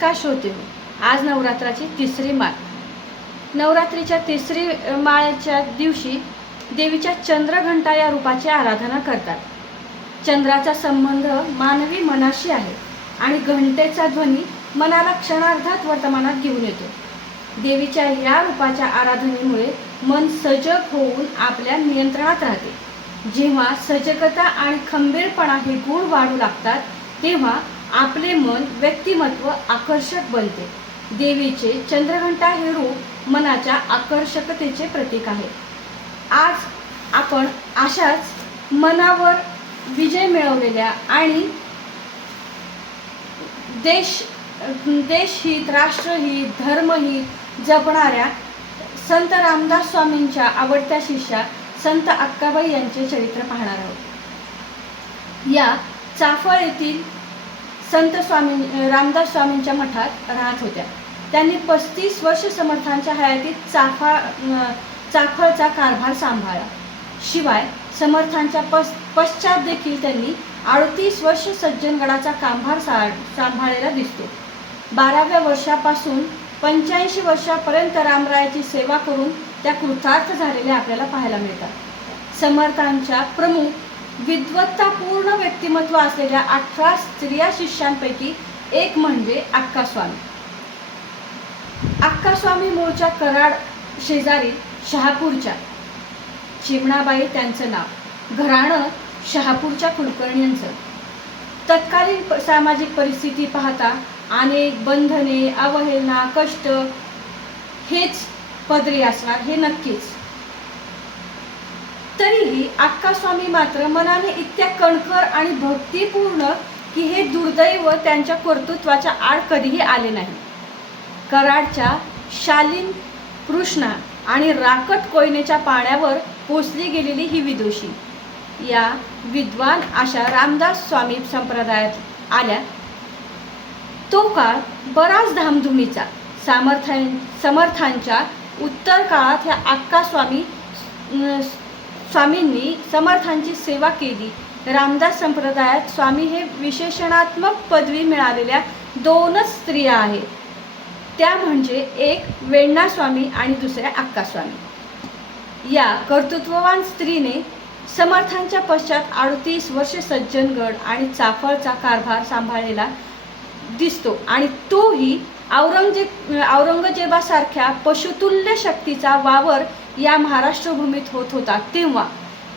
नमस्कार श्रोते हो. आज नवरात्राची तिसरी माळ. नवरात्रीच्या तिसरी माळच्या दिवशी देवीच्या चंद्रघंटा या रूपाची आराधना करतात. चंद्राचा संबंध मानवी मनाशी आहे आणि घंटेचा ध्वनी मनाला क्षणार्धात वर्तमानात घेऊन येतो. देवीच्या या रूपाच्या आराधनेमुळे मन सजग होऊन आपल्या नियंत्रणात राहते. जेव्हा सजगता आणि खंबीरपणा हे गुण वाढू लागतात तेव्हा आपले मन व्यक्तिमत्व आकर्षक बनते. देवीचे चंद्रघंटा हे रूप मनाच्या आकर्षकतेचे प्रतीक आहे. आज आपण अशाच मनावर विजय मिळवलेल्या आणि देशहित, राष्ट्रहित, धर्महित जपणाऱ्या संत रामदास स्वामींच्या आवडत्या शिष्या संत अक्काबाई यांचे चरित्र पाहणार आहोत. या चाफळ येथील संत रामदास स्वामींच्या मठात राहत होत्या. त्यांनी 35 वर्ष समर्थांच्या हयातीत चाफळचा कारभार सांभाळला. शिवाय समर्थांच्या पश्चात देखील त्यांनी 38 वर्ष सज्जनगडाचा कारभार सांभाळलेला दिसतो. 12व्या वर्षापासून 85 वर्षापर्यंत रामरायाची सेवा करून त्या कृतार्थ झालेल्या आपल्याला पाहायला मिळतात. समर्थांच्या प्रमुख विद्वत्तापूर्ण व्यक्तिमत्व असलेल्या 18 स्त्रिया शिष्यांपैकी एक म्हणजे अक्कास्वामी. अक्कास्वामी मूळच्या कराड शेजारी शहापूरच्या. चिमणाबाई त्यांचं नाव. घराणं शहापूरच्या कुलकर्णी यांचं. तत्कालीन सामाजिक परिस्थिती पाहता अनेक बंधने, अवहेलना, कष्ट हेच पदरी असणार हे नक्कीच. तरीही अक्कास्वामी मात्र मनाने इतक्या कणखर आणि भक्तिपूर्ण की हे दुर्दैव त्यांच्या कर्तृत्वाच्या आड कधीही आले नाही. कराडच्या शालीन कृष्णा आणि राकट कोयनेच्या पाण्यावर पोचली गेलेली ही विदुषी या विद्वान अशा रामदास स्वामी संप्रदायात आल्या. तो काळ बराच धामधुमीचा. समर्थांच्या उत्तर काळात ह्या स्वामींनी समर्थांची सेवा केली. रामदास संप्रदायात स्वामी हे विशेषणात्मक पदवी मिळालेल्या 2च स्त्रिया आहेत. त्या म्हणजे एक वेण्णा स्वामी आणि दुसऱ्या अक्कास्वामी. या कर्तृत्ववान स्त्रीने समर्थांच्या पश्चात 38 वर्ष सज्जनगड आणि चाफळचा कारभार सांभाळलेला दिसतो आणि तोही औरंगजेबासारख्या पशुतुल्य शक्तीचा वावर या महाराष्ट्र भूमीत होत होता. तेव्हा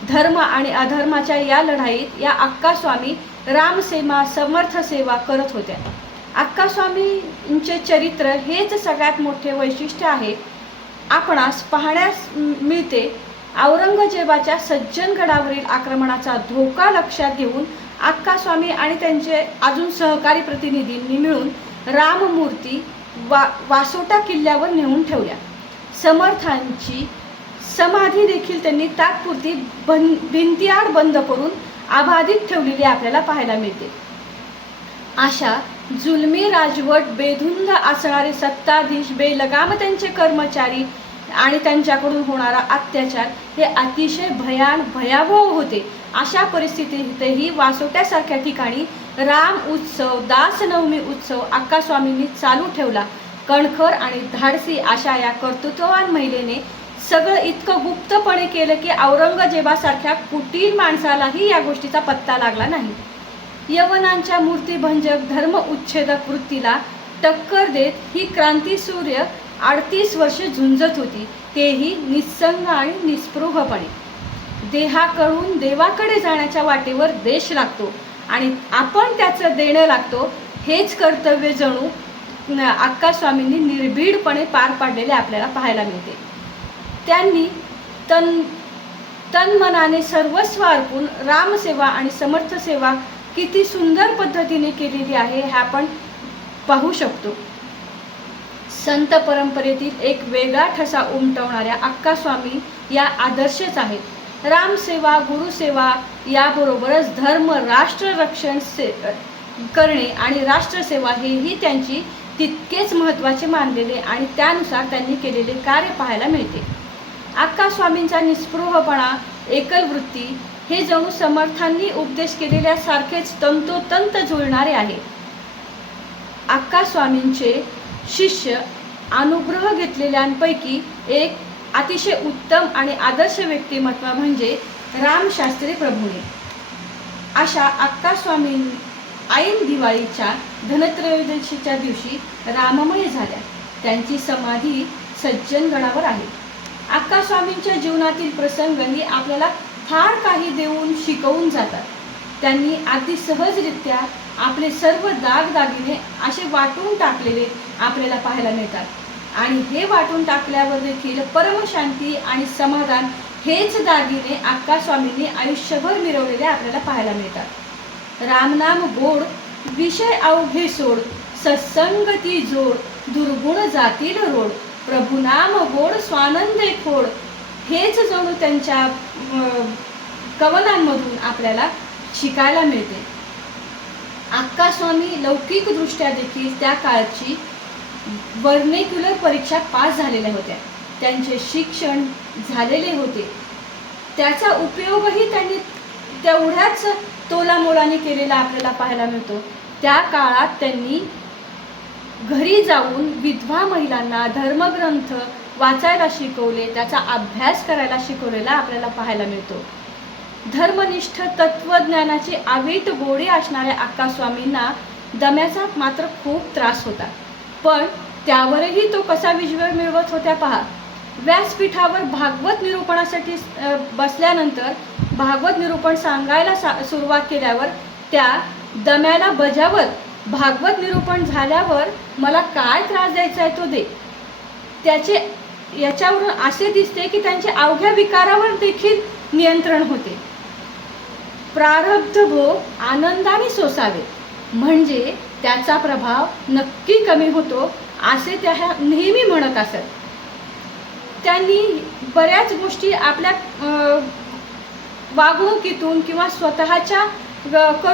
धर्म आणि अधर्माच्या या लढाईत या अक्कास्वामी रामसेवा, समर्थ सेवा करत होत्या. अक्कास्वामींचे चरित्र हेच सगळ्यात मोठे वैशिष्ट्य आहे. आपणास पाहण्यास मिळते. औरंगजेबाच्या सज्जनगडावरील आक्रमणाचा धोका लक्षात घेऊन अक्कास्वामी आणि त्यांचे अजून सहकारी प्रतिनिधींनी मिळून राममूर्ती वासोटा किल्ल्यावर नेऊन ठेवल्या. समर्थांची समाधी देखील त्यांनी तात्पुरती भिंतीआड बंद करून अबाधित ठेवलेली आपल्याला पाहायला मिळते. अशा जुलमी राजवट, बेधुंद असणारे सत्ताधीश, बेलगाम त्यांचे कर्मचारी आणि त्यांच्याकडून होणारा अत्याचार हे अतिशय भयावह होते. अशा परिस्थितीतही वासोट्यासारख्या ठिकाणी राम उत्सव, दासनवमी उत्सव अक्कास्वामींनी चालू ठेवला. कणखर आणि धाडसी अशा या कर्तृत्ववान महिलेने सगळं इतकं गुप्तपणे केलं की औरंगजेबासारख्या कुटील माणसालाही या गोष्टीचा पत्ता लागला नाही. यवनांच्या मूर्तिभंजक, धर्म उच्छेदक वृत्तीला टक्कर देत ही क्रांतीसूर्य 38 वर्षे झुंजत होती. तेही निस्संग आणि निस्पृहपणे. देहाकडून देवाकडे जाण्याच्या वाटेवर देश लागतो आणि आपण त्याचं देणं लागतो हेच कर्तव्य जणू अक्कास्वामींनी निर्भीडपणे पार पाडलेले आपल्याला पाहायला मिळते. त्यांनी तन्मनाने सर्वस्व अर्पून रामसेवा आणि समर्थ सेवा किती सुंदर पद्धतीने केलेली आहे हे आपण पाहू शकतो. संत परंपरेतील एक वेगळा ठसा उमटवणाऱ्या अक्कास्वामी या आदर्शच आहेत. रामसेवा, गुरुसेवा याबरोबरच धर्म, राष्ट्र रक्षण करणे आणि राष्ट्रसेवा हेही त्यांची तितकेच महत्त्वाचे मानलेले आणि त्यानुसार त्यांनी केलेले कार्य पाहायला मिळते. अक्कास्वामींचा निस्पृहपणा, एकल वृत्ती हे जणू समर्थांनी उपदेश केलेल्या सारखेच तंतोतंत जुळणारे आहे. अक्कास्वामींचे शिष्य अनुग्रह घेतलेल्यांपैकी एक अतिशय उत्तम आणि आदर्श व्यक्तिमत्व म्हणजे रामशास्त्री प्रभूणे. अशा अक्कास्वामी ऐन दिवाळीच्या धनत्रयोदशीच्या दिवशी राममय झाल्या. त्यांची समाधी सज्जनगडावर आहे. अक्कास्वामींच्या जीवनातील प्रसंगही आपल्याला फार काही देऊन शिकवून जातात. त्यांनी अगदी सहजरित्या आपले सर्व दागदागिने असे वाटून टाकलेले आपल्याला पाहायला मिळतात. आणि हे वाटून टाकल्यावर देखील परमशांती आणि समाधान हेच दागिने अक्कास्वामींनी आयुष्यभर मिरवलेले आपल्याला पाहायला मिळतात. रामनाम गोड विषय अवघे सोड, सत्संगती जोड, दुर्गुण जातील रोड, प्रभुनाम गोड स्वानंदे खोड, हेच जणू त्यांच्या कवनांमधून आपल्याला शिकायला मिळते. अक्कास्वामी लौकिकदृष्ट्या देखील त्या काळची वर्नेक्युलर परीक्षा पास झालेल्या होत्या. त्यांचे शिक्षण झालेले होते. त्याचा उपयोगही त्यांनी तेवढ्याच तोलामोलाने केलेला आपल्याला पाहायला मिळतो. त्या काळात त्यांनी घरी जाऊन विधवा महिलांना धर्मग्रंथ वाचायला शिकवले, त्याचा अभ्यास करायला शिकवलेला आपल्याला पाहायला मिळतो. धर्मनिष्ठ तत्वज्ञानाची आवीट गोडी असणाऱ्या अक्कास्वामींना दम्याचा मात्र खूप त्रास होता. पण त्यावरही तो कसा विजय मिळवत होत्या पहा. व्यासपीठावर भागवत निरूपणासाठी बसल्यानंतर भागवत निरूपण सांगायला सुरुवात केल्यावर त्या दम्याला बजावत भागवत निरूपण झाल्यावर मला काय त्रास द्यायचा आहे तो दे. याच्यावरून असे दिसते की त्यांच्या अवघ्या विकारावर देखील नियंत्रण होते. प्रारब्ध भोग आनंदाने सोसावे म्हणजे त्याचा प्रभाव नक्की कमी होतो असे त्या नेहमी म्हणत असत. त्यांनी बऱ्याच गोष्टी आपल्या वागणुकीतून किंवा स्वतःच्या कर्तृत्व